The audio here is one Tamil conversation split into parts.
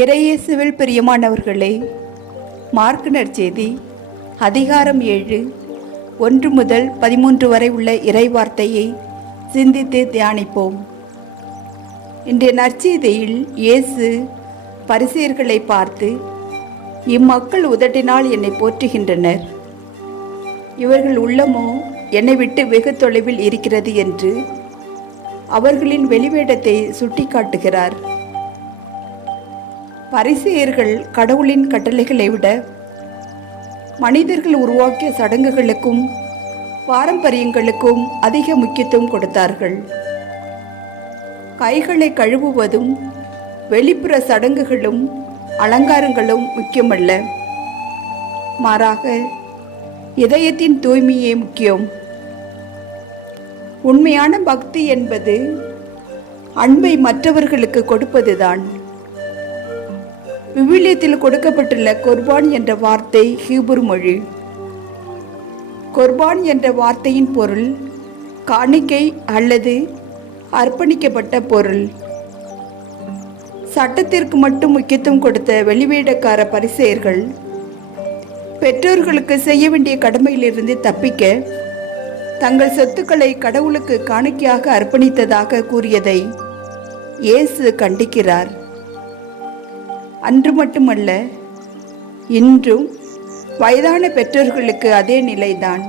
இறையேசுவில் பிரியமானவர்களே, மார்க்கு நற்செய்தி அதிகாரம் 7 1 முதல் 13 வரை உள்ள இறைவார்த்தையை சிந்தித்து தியானிப்போம். இன்றைய நற்செய்தியில் இயேசு பரிசேயர்களை பார்த்து, இம்மக்கள் உதட்டினால் என்னை போற்றுகின்றனர், இவர்கள் உள்ளமோ என்னை விட்டு வெகு தொலைவில் இருக்கிறது என்று அவர்களின் வெளிவேடத்தை சுட்டிக்காட்டுகிறார். பரிசேயர்கள் கடவுளின் கட்டளைகளை விட மனிதர்கள் உருவாக்கிய சடங்குகளுக்கும் பாரம்பரியங்களுக்கும் அதிக முக்கியத்துவம் கொடுத்தார்கள். கைகளை கழுவுவதும் வெளிப்புற சடங்குகளும் அலங்காரங்களும் முக்கியமல்ல, மாறாக இதயத்தின் தூய்மையே முக்கியம். உண்மையான பக்தி என்பது அன்பை மற்றவர்களுக்கு கொடுப்பதுதான். விவிலியத்தில் கொடுக்கப்பட்டுள்ள குர்பான் என்ற வார்த்தை ஹீப்ரு மொழி. குர்பான் என்ற வார்த்தையின் பொருள் காணிக்கை அல்லது அர்ப்பணிக்கப்பட்ட பொருள். சட்டத்திற்கு மட்டும் முக்கியத்துவம் கொடுத்த வெளிவேடக்கார பரிசேயர்கள் பெற்றோர்களுக்கு செய்ய வேண்டிய கடமையிலிருந்து தப்பிக்க தங்கள் சொத்துக்களை கடவுளுக்கு காணிக்கையாக அர்ப்பணித்ததாக கூறியதை இயேசு கண்டிக்கிறார். அன்று மட்டுமல்ல, இன்றும் வயதான பெற்றோர்களுக்கு அதே நிலைதான்.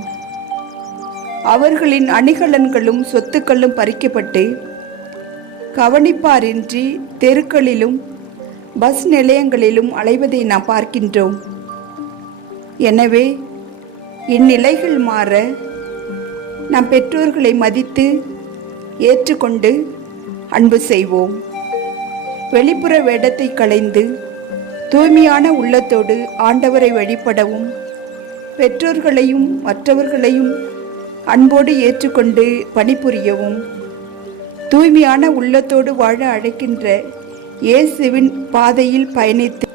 அவர்களின் அணிகலன்களும் சொத்துக்களும் பறிக்கப்பட்டு கவனிப்பாரின்றி தெருக்களிலும் பஸ் நிலையங்களிலும் அலைவதை நாம் பார்க்கின்றோம். எனவே இந்நிலைகள் மாற நம் பெற்றோர்களை மதித்து ஏற்றுக்கொண்டு அன்பு செய்வோம். வெளிப்புற வேடத்தை களைந்து தூய்மையான உள்ளத்தோடு ஆண்டவரை வழிபடவும், பெற்றோர்களையும் மற்றவர்களையும் அன்போடு ஏற்றுக்கொண்டு பணிபுரியவும், தூய்மையான உள்ளத்தோடு வாழ அழைக்கின்ற இயேசுவின் பாதையில் பயணித்து